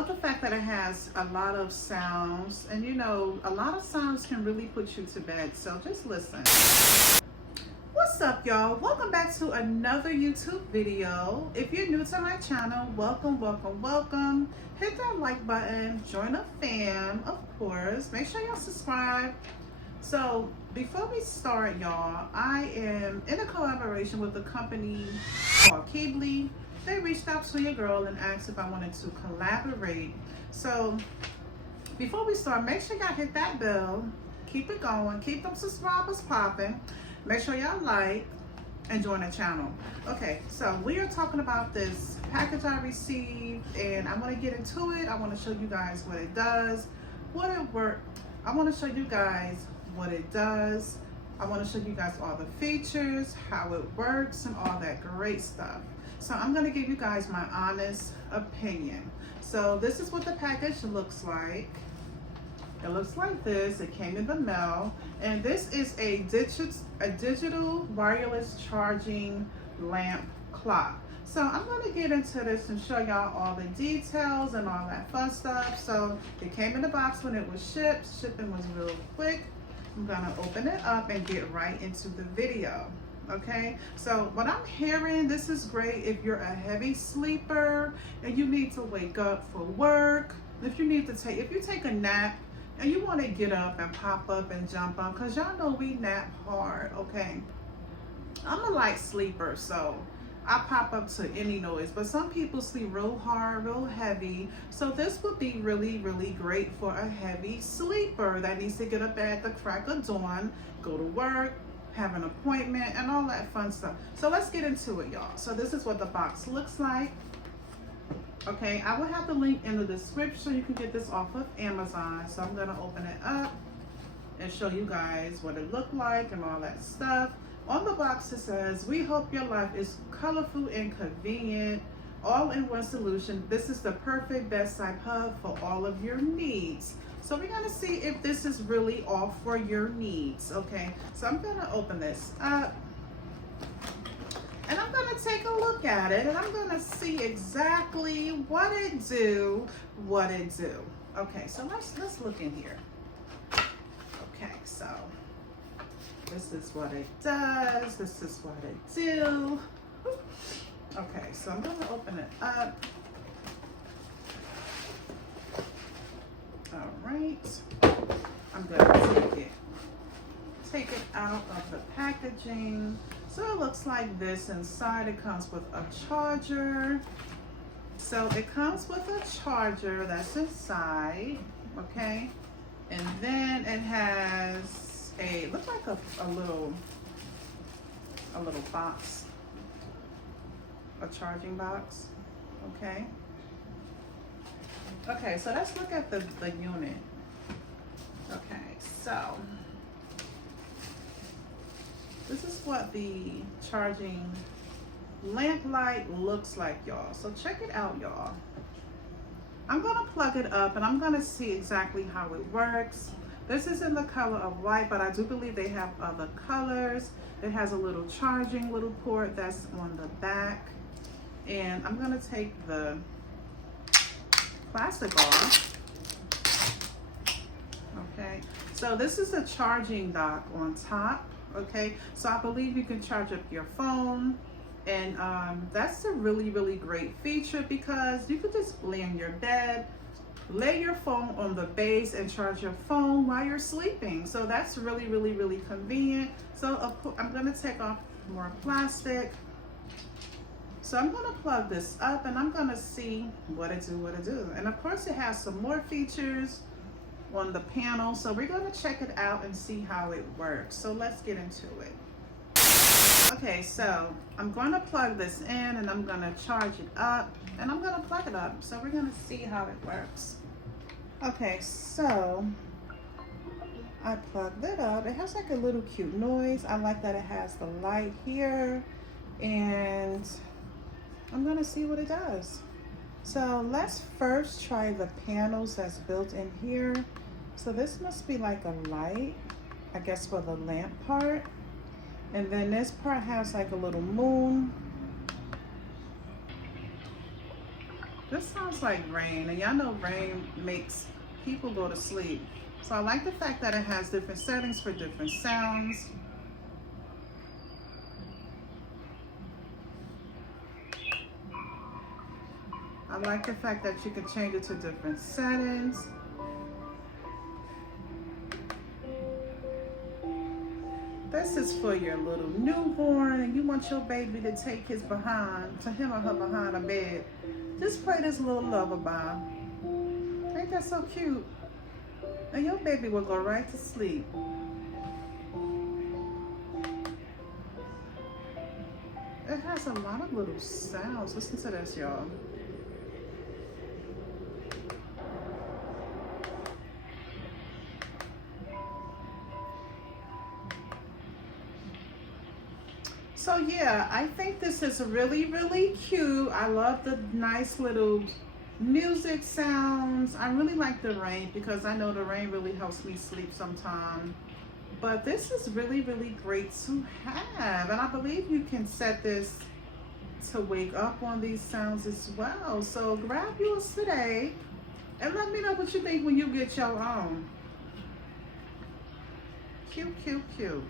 love the fact that it has a lot of sounds, and you know, a lot of sounds can really put you to bed, so just listen. What's up, y'all? Welcome back to another YouTube video. If you're new to my channel, welcome. Hit that like button, join a fam, of course. Make sure y'all subscribe. So before we start, y'all, I am in a collaboration with a company called Keebly. They reached out to your girl and asked if I wanted to collaborate. So before we start, make sure y'all hit that bell, keep it going, keep them subscribers popping. Make sure y'all like and join the channel. Okay, so we are talking about this package I received, and I'm gonna get into it. I want to show you guys what it does, what it works. I want to show you guys what it does. I want to show you guys all the features, how it works, and all that great stuff. So I'm going to give you guys my honest opinion. So this is what the package looks like. It looks like this. It came in the mail, and this is a digital wireless charging lamp clock. So I'm going to get into this and show y'all all the details and all that fun stuff. So it came in the box when it was shipped. Shipping was real quick. I'm going to open it up and get right into the video. Okay, so what I'm hearing, this is great if you're a heavy sleeper and you need to wake up for work. If you take a nap and you want to get up and pop up and jump up, because y'all know we nap hard. Okay, I'm a light sleeper, so I pop up to any noise, but some people sleep real hard, real heavy. So this would be really great for a heavy sleeper that needs to get up at the crack of dawn, go to work, have an appointment, and all that fun stuff. So let's get into it, y'all. So this is what the box looks like. Okay, I will have the link in the description. You can get this off of Amazon. So I'm gonna open it up and show you guys what it looked like and all that stuff. On the box it says, "We hope your life is colorful and convenient, all in one solution. This is the perfect bedside hub for all of your needs." So we're gonna see if this is really all for your needs. Okay, so I'm gonna open this up and I'm gonna take a look at it, and I'm gonna see exactly what it do. Okay, so let's look in here. Okay, so this is what it does. This is what it do. Okay, so I'm gonna open it up. All right, I'm gonna take it out of the packaging. So it looks like this. Inside it comes with a charger. So it comes with a charger that's inside, okay? And then it has looks like a little box, a charging box, okay? Okay, so let's look at the unit. Okay, so this is what the charging lamp light looks like, y'all. So check it out, y'all. I'm gonna plug it up and I'm gonna see exactly how it works. This is in the color of white, but I do believe they have other colors. It has a little charging little port that's on the back. And I'm gonna take the plastic off. Okay, so this is a charging dock on top. Okay, so I believe you can charge up your phone, and that's a really great feature, because you could just lay in your bed, lay your phone on the base and charge your phone while you're sleeping. So that's really convenient. So I'm gonna take off more plastic. So I'm gonna plug this up and I'm gonna see what it do. And of course it has some more features on the panel. So we're gonna check it out and see how it works. So let's get into it. Okay, so I'm gonna plug this in and I'm gonna charge it up and I'm gonna plug it up. So we're gonna see how it works. Okay, so I plugged it up. It has like a little cute noise. I like that it has the light here, and I'm gonna see what it does. So let's first try the panels that's built in here. So this must be like a light, I guess, for the lamp part. And then this part has like a little moon. This sounds like rain, and y'all know rain makes people go to sleep. So I like the fact that it has different settings for different sounds. I like the fact that you can change it to different settings. This is for your little newborn and you want your baby to take his behind, to him or her behind a bed. Just play this little lullaby. Ain't that so cute? And your baby will go right to sleep. It has a lot of little sounds. Listen to this, y'all. So yeah, I think this is really, really cute. I love the nice little music sounds. I really like the rain because I know the rain really helps me sleep sometimes. But this is really, really great to have. And I believe you can set this to wake up on these sounds as well. So grab yours today and let me know what you think when you get your own. Cute, cute, cute.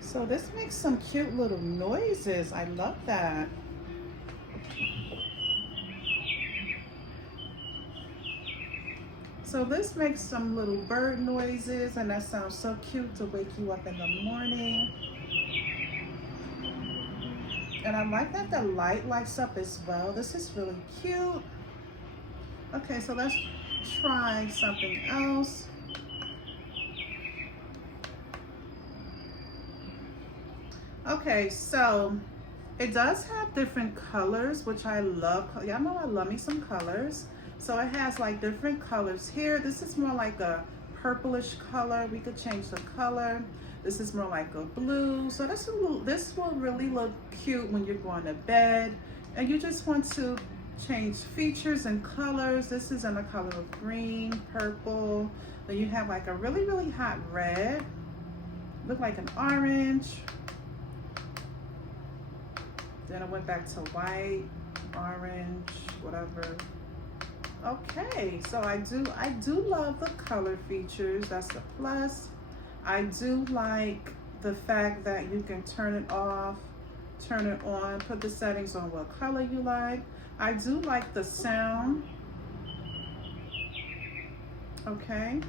So this makes some cute little noises. I love that. So this makes some little bird noises, and that sounds so cute to wake you up in the morning. And I like that the light lights up as well. This is really cute. Okay, so let's try something else. Okay, so it does have different colors, which I love. Y'all know I love me some colors. So it has like different colors here. This is more like a purplish color. We could change the color. This is more like a blue. So this will really look cute when you're going to bed and you just want to change features and colors. This is in the color of green, purple. Then you have like a really, really hot red. Look like an orange. Then I went back to white, orange, whatever. Okay, so I do love the color features. That's the plus. I do like the fact that you can turn it off, turn it on, put the settings on what color you like. I do like the sound. Okay,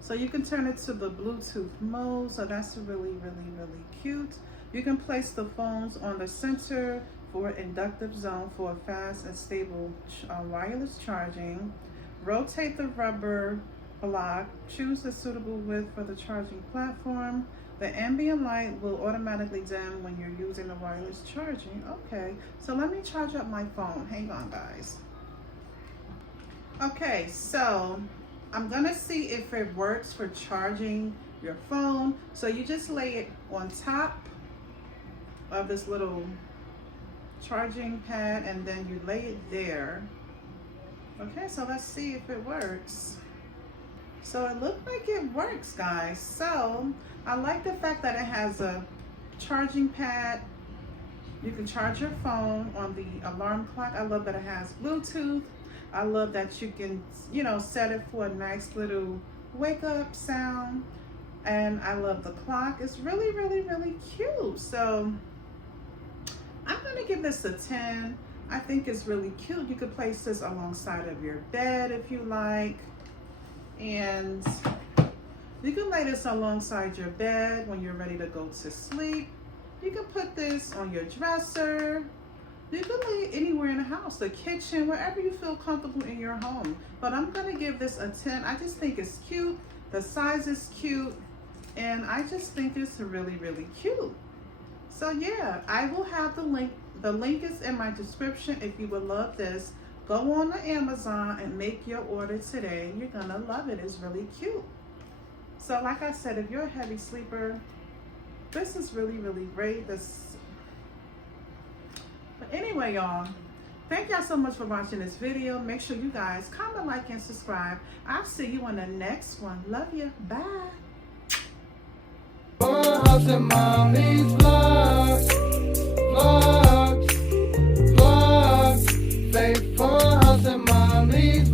so you can turn it to the Bluetooth mode. So that's really, really, really cute. You can place the phones on the center for inductive zone for fast and stable wireless charging. Rotate the rubber block. Choose a suitable width for the charging platform. The ambient light will automatically dim when you're using the wireless charging. Okay, so let me charge up my phone. Hang on, guys. Okay, so I'm gonna see if it works for charging your phone. So you just lay it on top of this little charging pad and then you lay it there. Okay, so let's see if it works. So it looked like it works, guys. So I like the fact that it has a charging pad. You can charge your phone on the alarm clock. I love that it has Bluetooth. I love that you can, you know, set it for a nice little wake up sound. And I love the clock. It's really, really, really cute. So I'm gonna give this a 10. I think it's really cute. You could place this alongside of your bed if you like. And you can lay this alongside your bed when you're ready to go to sleep. You can put this on your dresser. You can lay it anywhere in the house, the kitchen, wherever you feel comfortable in your home. But I'm gonna give this a 10. I just think it's cute. The size is cute. And I just think it's really, really cute. So yeah, I will have the link. The link is in my description if you would love this. Go on to Amazon and make your order today. You're gonna love it. It's really cute. So like I said, if you're a heavy sleeper, this is really, really great. But anyway, y'all, thank y'all so much for watching this video. Make sure you guys comment, like, and subscribe. I'll see you on the next one. Love you. Bye. Mommy's vlogs. papas and mommy's